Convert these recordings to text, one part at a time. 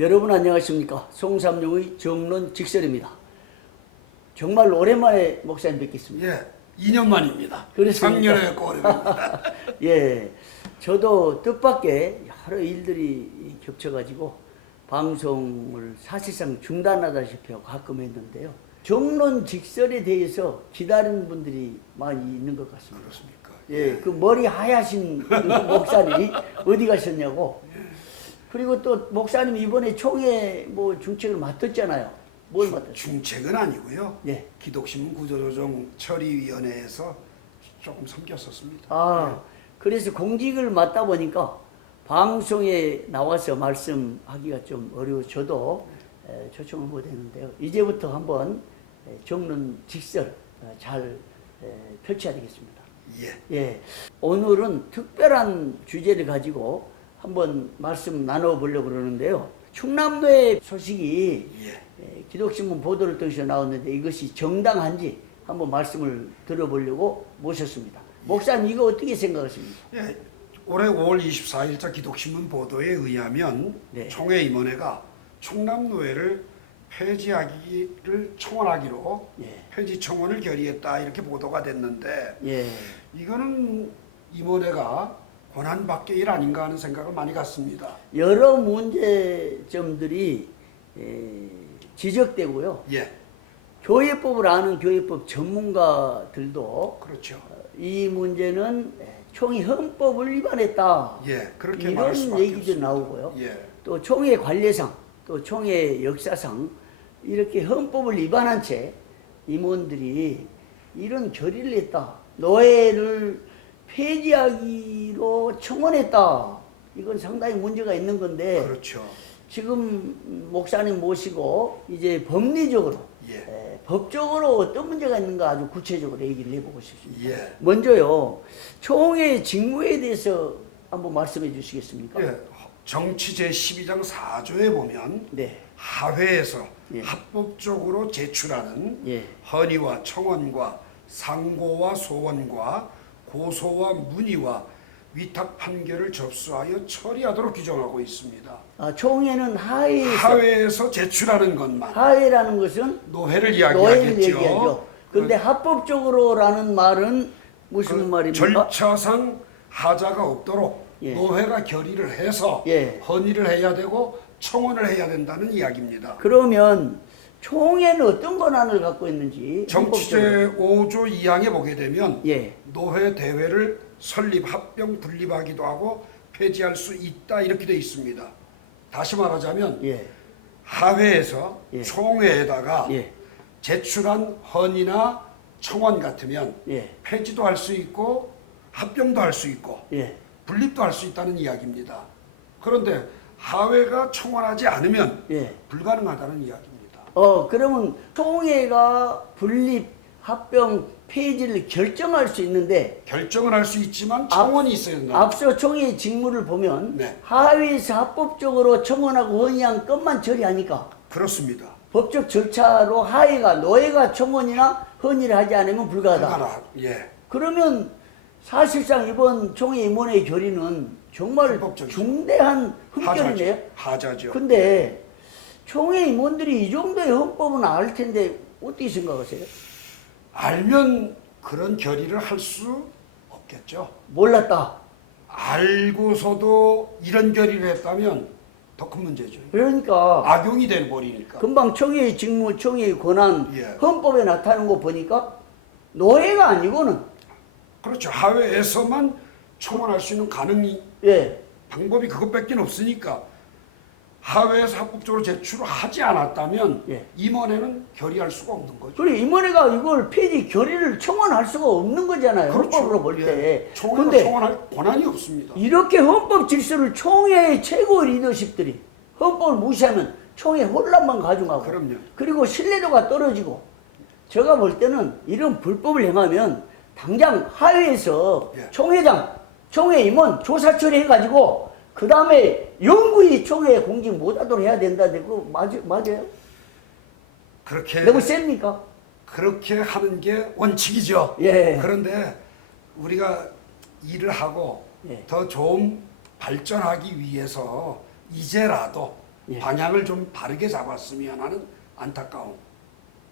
여러분 안녕하십니까? 송삼룡의 정론직설입니다. 정말 오랜만에 목사님 뵙겠습니다. 예, 2년 만입니다. 그렇습니까? 작년에 꼬리입니다. 예, 저도 뜻밖의 여러 일들이 겹쳐가지고 방송을 사실상 중단하다시피 하고 가끔 했는데요. 정론직설에 대해서 기다리는 분들이 많이 있는 것 같습니다. 그렇습니까? 예, 그 머리 하얗신 그 목사님이 어디 가셨냐고. 그리고 또 목사님 이번에 총회 뭐 중책을 맡았잖아요. 뭘 맡았어요? 중책은 아니고요. 예. 기독신문 구조조정 처리위원회에서 조금 섬겼었습니다. 아, 그래서 공직을 맡다 보니까 방송에 나와서 말씀하기가 좀 어려워져도 초청을 못했는데요. 이제부터 한번 정론 직설 잘 펼쳐야 되겠습니다. 예. 예, 오늘은 특별한 주제를 가지고 한번 말씀 나눠보려고 그러는데요. 충남도의 소식이 기독신문 보도를 통해서 나왔는데 이것이 정당한지 한번 말씀을 들어보려고 모셨습니다. 목사님 이거 어떻게 생각하십니까? 예. 올해 5월 24일자 기독신문 보도에 의하면 네. 총회 임원회가 충남노회를 폐지하기를 청원하기로 예. 폐지 청원을 결의했다 이렇게 보도가 됐는데 예, 이거는 임원회가 권한 밖의 일 아닌가 하는 생각을 많이 갖습니다. 여러 문제점들이 지적되고요. 예, 교회법을 아는 교회법 전문가들도 그렇죠. 이 문제는 총회 헌법을 위반했다. 예, 그렇게 이런 말할 수밖에 얘기도 없습니다. 나오고요. 예, 또 총회 관례상, 또 총회 역사상 이렇게 헌법을 위반한 채 임원들이 이런 결의를 했다. 노회를 폐지하기로 청원했다. 이건 상당히 문제가 있는 건데 그렇죠. 지금 목사님 모시고 이제 법리적으로 법적으로 어떤 문제가 있는가 아주 구체적으로 얘기를 해보고 싶습니다. 예. 먼저요, 총회 직무에 대해서 한번 말씀해 주시겠습니까? 예, 정치 제12장 4조에 보면 네. 하회에서 예. 합법적으로 제출하는 예. 헌의와 청원과 상고와 소원과 고소와 문의와 위탁 판결을 접수하여 처리하도록 규정하고 있습니다. 아, 총회는 하회에서, 하회에서 제출하는 것만 하회라는 것은 노회를 노예를 이야기하겠죠. 얘기하죠. 그런데 합법적으로라는 말은 무슨 말입니까? 절차상 하자가 없도록 예. 노회가 결의를 해서 예. 헌의를 해야 되고 청원을 해야 된다는 이야기입니다. 그러면 총회는 어떤 권한을 갖고 있는지 정치제 5조 2항에 보게 되면 예. 노회 대회를 설립, 합병, 분립하기도 하고 폐지할 수 있다 이렇게 되어 있습니다. 다시 말하자면 예. 하회에서 예. 총회에다가 예. 제출한 헌의나 청원 같으면 예. 폐지도 할 수 있고 합병도 할 수 있고 예. 분립도 할 수 있다는 이야기입니다. 그런데 하회가 청원하지 않으면 예. 불가능하다는 이야기입니다. 그러면 총회가 분립, 합병, 폐지를 결정할 수 있는데 결정을 할 수 있지만 청원이 있어야 된다. 앞서 총회 직무를 보면 네. 하회에서 합법적으로 청원하고 헌의한 것만 처리하니까 그렇습니다. 법적 절차로 하회가 노회가 청원이나 헌의를 하지 않으면 불가하다. 예. 그러면 사실상 이번 총회 임원회 결의는 정말 불법적이죠. 중대한 흠결이네요. 하자죠. 근데 총회 임원들이 이 정도의 헌법은 알 텐데 어떻게 생각하세요? 알면 그런 결의를 할 수 없겠죠. 몰랐다. 알고서도 이런 결의를 했다면 더 큰 문제죠. 그러니까 악용이 돼버리니까. 금방 총회의 직무, 총회의 권한 예. 헌법에 나타나는 거 보니까 노회가 아니고는 그렇죠. 하회에서만 청원할 수 있는 가능이 예. 방법이 그것밖에 없으니까 하회에서 합법적으로 제출을 하지 않았다면 예. 임원회는 결의할 수가 없는 거죠. 그리고 임원회가 이걸 폐지 결의를 청원할 수가 없는 거잖아요. 그렇죠. 헌법으로 볼 때. 예. 총회가 근데 청원할 권한이 없습니다. 이렇게 헌법 질서를 총회의 최고 리더십들이 헌법을 무시하면 총회 혼란만 가중하고 그럼요. 그리고 신뢰도가 떨어지고 제가 볼 때는 이런 불법을 행하면 당장 하회에서 예. 총회장, 총회 임원 조사 처리해가지고 그 다음에 영구히 총회 공직 못하도록 해야 된다. 그거 맞아요? 그렇게 너무 셉니까? 그렇게 하는 게 원칙이죠. 예. 그런데 우리가 일을 하고 예. 더 좋은 발전하기 위해서 이제라도 예. 방향을 좀 바르게 잡았으면 하는 안타까움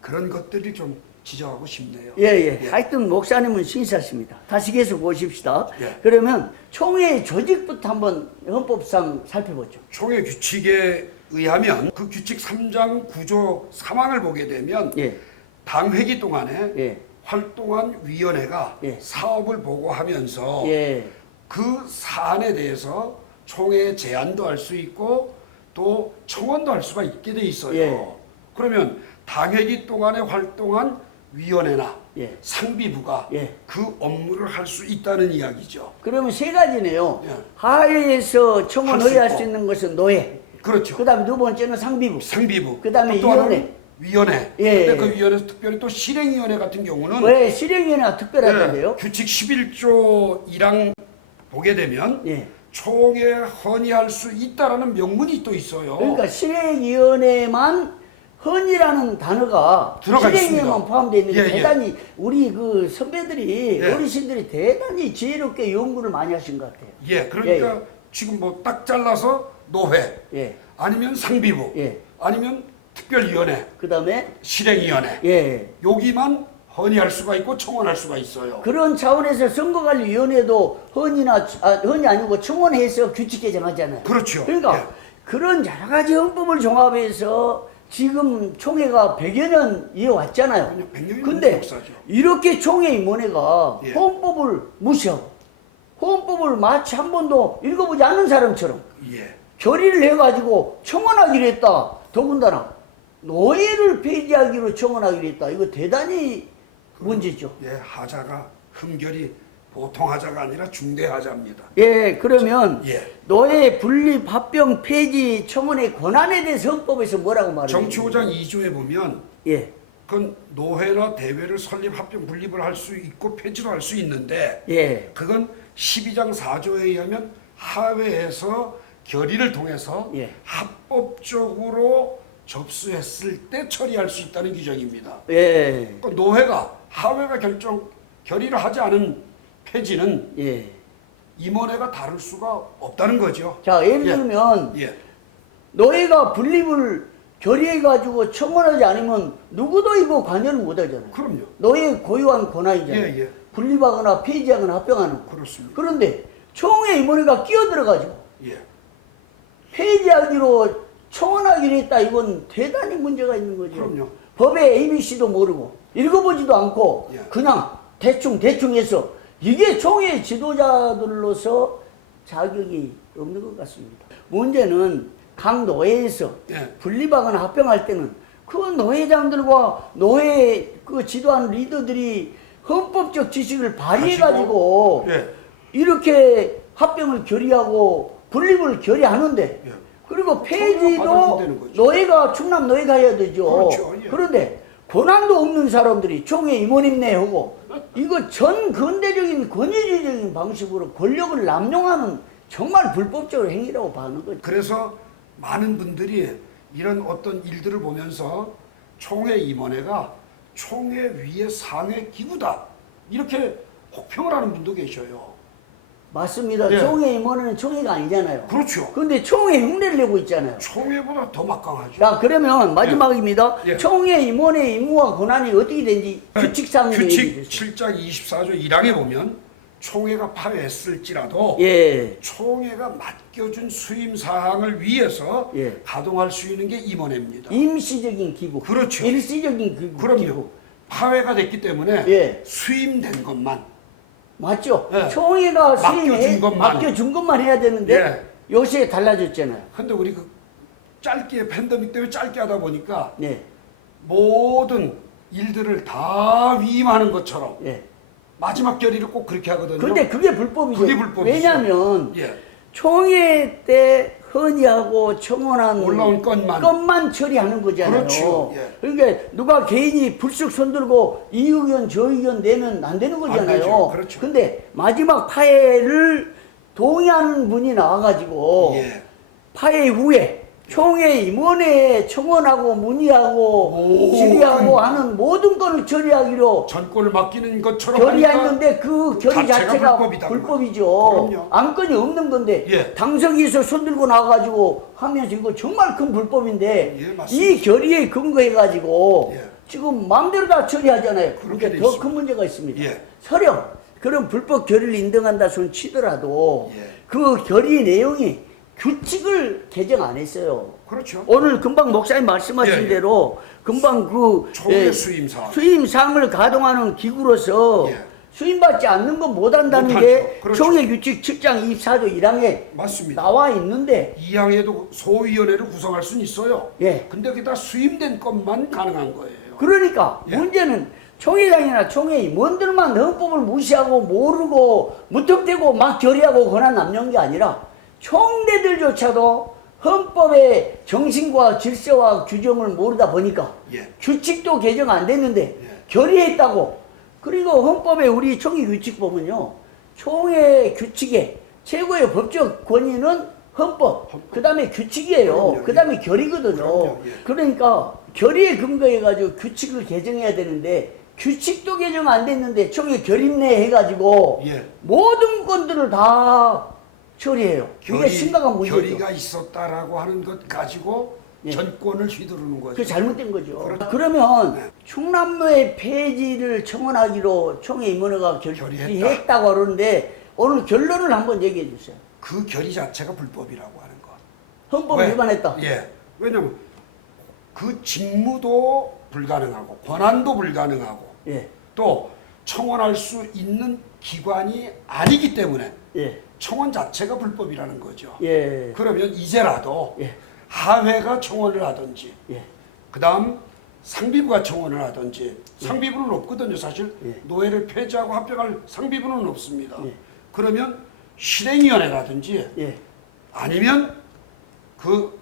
그런 것들이 좀 지적하고 싶네요. 예. 하여튼 목사님은 신사십니다. 다시 계속 보십시다. 예. 그러면 총회의 조직부터 한번 헌법상 살펴보죠. 총회 규칙에 의하면 그 규칙 3장 9조 3항을 보게 되면 예. 당회기 동안에 예. 활동한 위원회가 예. 사업을 보고하면서 예. 그 사안에 대해서 총회 제안도 할 수 있고 또 청원도 할 수가 있게 돼 있어요. 예. 그러면 당회기 동안에 활동한 위원회나 예. 상비부가 예. 그 업무를 할 수 있다는 이야기죠. 그러면 세 가지네요. 예. 하회에서 청원 할수 의뢰할 수 있고. 있는 것은 노회. 그렇죠. 그다음에 두 번째는 상비부. 상비부. 그다음에 또 하나는 위원회. 위원회. 예. 근데 그 위원회에서 특별히 또 실행위원회 같은 경우는 왜 실행위원회가 특별하던데요? 규칙 11조 1항 보게 되면 예. 총회 헌의할 수 있다라는 명문이 또 있어요. 그러니까 실행위원회만 헌이라는 단어가 들어가 실행위에만 있습니다. 포함되어 있는 게 예, 예. 대단히 우리 그 선배들이 예. 어르신들이 대단히 지혜롭게 연구를 많이 하신 것 같아요. 예, 그러니까 예, 지금 뭐 딱 잘라서 노회, 예. 아니면 상비부, 예. 아니면 특별위원회, 그다음에 실행위원회. 예. 여기만 헌의할 수가 있고 청원할 수가 있어요. 그런 차원에서 선거관리위원회도 헌이 아니고 청원해서 규칙 개정하잖아요. 그렇죠. 그러니까 예. 그런 여러 가지 헌법을 종합해서 지금 총회가 100여 년 이어왔잖아요. 100년이 근데 역사죠. 이렇게 총회위원회가 예. 헌법을 무시하고 헌법을 마치 한 번도 읽어보지 않은 사람처럼 예. 결의를 해가지고 청원하기로 했다. 더군다나 노예를 폐지하기로 청원하기로 했다. 이거 대단히 문제죠. 예, 하자가 흠결이 보통 하자가 아니라 중대 하자입니다. 예, 그러면 예. 노예 분립 합병 폐지 청원의 권한에 대해서 헌법에서 뭐라고 말해요? 정치호장 2조에 보면 예, 그건 노회나 대회를 설립, 합병, 분립을 할 수 있고 폐지도 할 수 있는데 예, 그건 12장 4조에 의하면 하회에서 결의를 통해서 예. 합법적으로 접수했을 때 처리할 수 있다는 규정입니다. 예, 그 노회가 하회가 결의를 하지 않은 폐지는 예. 임원회가 다룰 수가 없다는 거죠. 자, 예를 예. 들면 예. 노예가 분립을 결의해가지고 청원하지 않으면 누구도 이거 관여를 못하잖아요. 그럼요. 노예 고유한 권한이잖아요. 예, 예. 분립하거나 폐지하거나 합병하는 거. 그렇습니다. 그런데 총회 임원회가 끼어들어가지고 예. 폐지하기로 청원하기로 했다. 이건 대단히 문제가 있는 거죠. 그럼요. 법의 ABC도 모르고 읽어보지도 않고 예. 그냥 대충 해서 이게 총회 지도자들로서 자격이 없는 것 같습니다. 문제는 각 노예에서 예. 분립하거나 합병할 때는 그 노회장들과 노회 그 지도하는 리더들이 헌법적 지식을 발휘해가지고 예. 이렇게 합병을 결의하고 분립을 결의하는데 예. 그리고 받아준다는 폐지도 거죠. 노예가 충남 노예가 해야 되죠. 그렇죠. 예. 그런데 권한도 없는 사람들이 총회 임원임내 하고 이거 전 근대적인 권위주의적인 방식으로 권력을 남용하는 정말 불법적인 행위라고 봐는 거죠. 그래서 많은 분들이 이런 어떤 일들을 보면서 총회 임원회가 총회 위의 상회 기구다 이렇게 혹평을 하는 분도 계셔요. 맞습니다. 예. 총회 임원은 총회가 아니잖아요. 그렇죠. 근데 총회 흉내를 내고 있잖아요. 총회보다 더 막강하죠. 자, 그러면 마지막입니다. 예. 총회 임원의 임무와 권한이 어떻게 되는지 규칙상 규칙 7장 24조 1항에 보면 총회가 파회했을지라도 예. 총회가 맡겨준 수임 사항을 위해서 예. 가동할 수 있는 게 임원회입니다. 임시적인 기구. 그렇죠. 일시적인 기구. 그럼요. 파회가 됐기 때문에 예. 수임된 것만 맞죠? 예. 총회가 맡겨준 것만. 해야 되는데 예. 요새 달라졌잖아요. 근데 우리 그 짧게 팬데믹 때문에 짧게 하다 보니까 네. 모든 일들을 다 위임하는 것처럼 예. 마지막 결의를 꼭 그렇게 하거든요. 근데 그게 불법이죠. 그게 불법이죠. 왜냐하면 예. 총회 때 헌의하고 청원한 올라온 건만 처리하는 거잖아요. 그렇죠. 예. 그러니까 누가 개인이 불쑥 손들고 이 의견 저 의견 내면 안 되는 거잖아요. 안 되죠. 그렇죠. 근데 마지막 파회를 동의하는 분이 나와가지고 예. 파회 후에 총회 임원회에 청원하고 문의하고 질의하고 하는 모든 것을 처리하기로 전권을 맡기는 것처럼 결의했는데 그 결의 자체가 자체가 불법이다, 불법이죠. 그럼요. 안건이 없는 건데 예. 당석에서 손들고 나가지고 하면서 이거 정말 큰 불법인데 예, 맞습니다. 이 결의에 근거해가지고 예. 지금 마음대로 다 처리하잖아요. 그렇게 그러니까 돼 더 있습니다. 큰 문제가 있습니다. 예. 설령 그런 불법 결의를 인정한다 손 치더라도 예. 그 결의 내용이 규칙을 개정 안 했어요. 그렇죠. 오늘 금방 목사님 말씀하신 예, 예. 대로 금방 그 총회 수임사. 수임상을 가동하는 기구로서 예. 수임받지 않는 건 못한다는 못하죠. 게 그렇죠. 총회 규칙 7장 24조 1항에 맞습니다. 나와 있는데 이항에도 소위원회를 구성할 수는 있어요. 예. 근데 그게 다 수임된 것만 가능한 거예요. 그러니까 예. 문제는 총회장이나 총회 임원들만 헌법을 무시하고 모르고 무턱대고 막 결의하고 권한 남용한 게 아니라 총대들조차도 헌법의 정신과 질서와 규정을 모르다 보니까 예. 규칙도 개정 안 됐는데 예. 결의했다고. 그리고 헌법에 우리 총회 규칙 보면요, 총회 규칙의 최고의 법적 권위는 헌법, 그 다음에 규칙이에요. 그럼요. 그 다음에 결의거든요. 그럼요. 예. 그러니까 결의에 근거해가지고 규칙을 개정해야 되는데 규칙도 개정 안 됐는데 총회 결의내 해가지고 예. 모든 건들을 다 처리해요. 이게 심각한 문제죠. 결의가 있었다라고 하는 것 가지고 예. 전권을 휘두르는 거죠. 그 잘못된 거죠. 그렇죠. 그러면 네. 충남로의 폐지를 청원하기로 총회 임원회가 결의했다고 그러는데 오늘 결론을 한번 얘기해 주세요. 그 결의 자체가 불법이라고 하는 것. 헌법을 왜? 위반했다. 예. 왜냐면 그 직무도 불가능하고 권한도 불가능하고 예. 또 청원할 수 있는 기관이 아니기 때문에 예. 청원 자체가 불법이라는 거죠. 예. 그러면 이제라도 예. 하회가 청원을 하든지 예. 그다음 상비부가 청원을 하든지 상비부는 없거든요. 사실 예. 노회를 폐지하고 합병할 상비부는 없습니다. 예. 그러면 실행위원회라든지 예. 아니면 그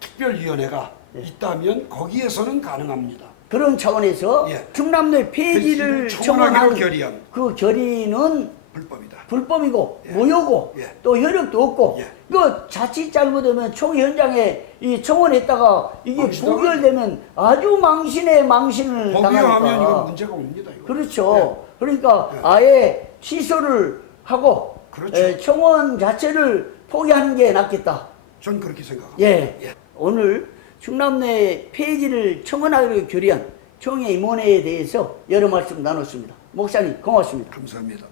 특별위원회가 예. 있다면 거기에서는 가능합니다. 그런 차원에서 예. 충남로의 폐지를 청원하기로 청원한 결의한 그 결의는 불법이다. 불법이고 예. 무효고 예. 또 효력도 없고 예. 이거 자칫 잘못하면 총회 현장에 이 청원했다가 이게 망신당하죠. 부결되면 아주 망신에 망신을 법위하면 당하니까. 이건 문제가 옵니다. 이거. 그렇죠. 그러니까 예. 아예 취소를 하고 그렇죠. 청원 자체를 포기하는 게 낫겠다. 전 그렇게 생각합니다. 예. 예. 오늘 충남내 폐지를 청원하기로 결의한 총회 임원회에 대해서 여러 말씀 나눴습니다. 목사님 고맙습니다. 감사합니다.